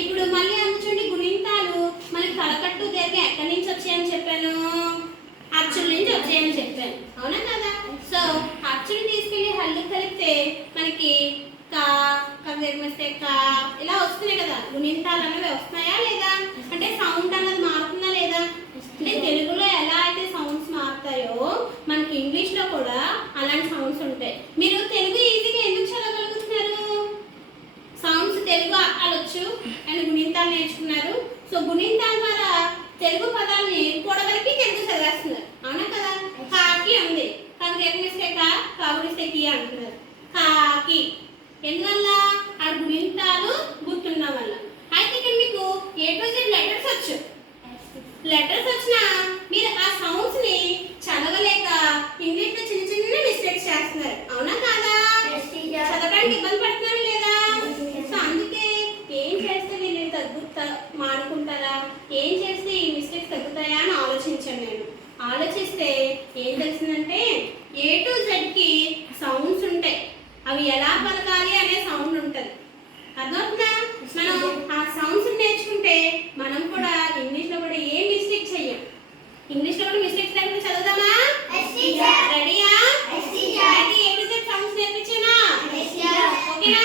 ఇప్పుడు మళ్ళీ అందుచండి గుణింతాలు మనకి తలకట్టు దీర్ఘం ఎక్కడి నుంచి వచ్చాయని చెప్పాను, అచ్చుల నుంచి వచ్చాయని చెప్పాను, అవునా కదా? సో అచ్చుని తీసుకెళ్ళి హల్లు కలిపితే మనకి కా కవిస్తే కా ఇలా వస్తున్నాయి కదా. గుణింతాలు అనేవి వస్తున్నాయా లేదా, అంటే సౌండ్ అన్నది మారుతుందా లేదా? అంటే తెలుగులో ఎలా అయితే సౌండ్స్ మారుతాయో మనకి ఇంగ్లీష్లో కూడా అలాంటి సౌండ్స్ ఉంటాయి. మీరు తెలుగు ఈజీగా ఎందుకు చదవగలుగుతున్నారు? సౌండ్స్ తెలుగు అక్షరాలొచ్చు అండ్ గుణింతాలు నేర్చుకున్నారు. సో గుణింతాల ద్వారా తెలుగు పదాలని కూడగలిపి తెలుగు చదివేస్తున్నారు, అవునా కదా? కాకి ఉంది, కానీ ఎక్కడిస్తే కాకుడిస్తే కి అంటున్నారు. కాకి ఎందువల్ల? ఆ గుణింతాలు గుర్తుండడం వల్ల. అయితే ఇక్కడ మీకు A to Z లెటర్స్ వచ్చు. లెటర్స్ వచ్చినా మీరు ఆ సౌండ్స్ ని చదవలేక ఇంగ్లీష్ లో చిన్న చిన్న మిస్టేక్స్ చేస్తున్నారు, అవునా కాదా? చదవడానికి ఇబ్బంది పడుతున్నారు లేదా? సో అందుకే ఏం చేస్తే వీళ్ళు మారుకుంటారా, ఏం చేస్తే ఈ మిస్టేక్స్ తగ్గుతాయా అని ఆలోచించాను నేను. ఆలోచిస్తే ఏం తెలిసిందంటే A to Z కి సౌండ్స్ ఉంటాయి, అవి ఎలా పలకాలి అనే సౌండ్ ఉంటుంది. అర్థమవుతుందా? మనం ఆ సౌండ్స్ నేర్చుకుంటే మనం కూడా ఇంగ్లీష్లో కూడా ఏం మిస్టేక్ చెయ్యం. ఇంగ్లీష్లో కూడా మిస్టేక్స్ లేకుండా చదువుదామా? రెడీయా? అయితే A to Z సౌండ్స్ నేర్పించేనా? ఓకేనా?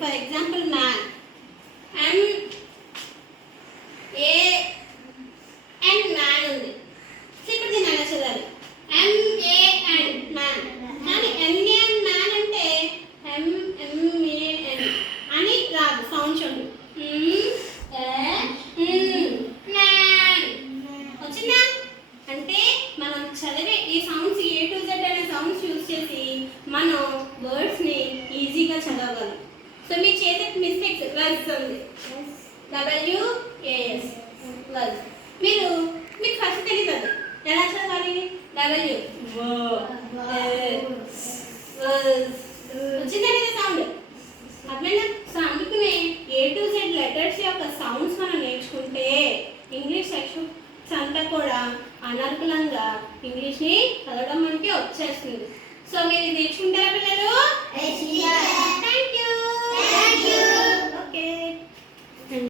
For example man, MAN man ఉంది. సో ఇప్పుడు దీన్ని ఎలా చదవాలి? MAN man. కానీ MAN మ్యాన్ అంటే MAN అని రాదు, సౌండ్ చూడండి. వచ్చిందా? అంటే మనం చదివే ఈ సౌండ్స్ A to Z అనే సౌండ్స్ యూజ్ చేసి మనం వర్డ్స్ని ఈజీగా చదవగలం. సో మీరు చేసే మిస్టేక్స్ ప్లస్ ఉంది, WAS ప్లస్. మీకు ఫస్ట్ తెలియదు ఎలా చదవాలి? వచ్చిందా లేదా సౌండ్? అర్థమైనా? సో అందుకనే A to Z లెటర్స్ యొక్క సౌండ్స్ మనం నేర్చుకుంటే ఇంగ్లీష్ సెక్షన్స్ అంతా కూడా అనర్గళంగా ఇంగ్లీష్ని చదవడం మనకి వచ్చేస్తుంది. సో మీరు నేర్చుకుంటారా పిల్లలు? Thank you.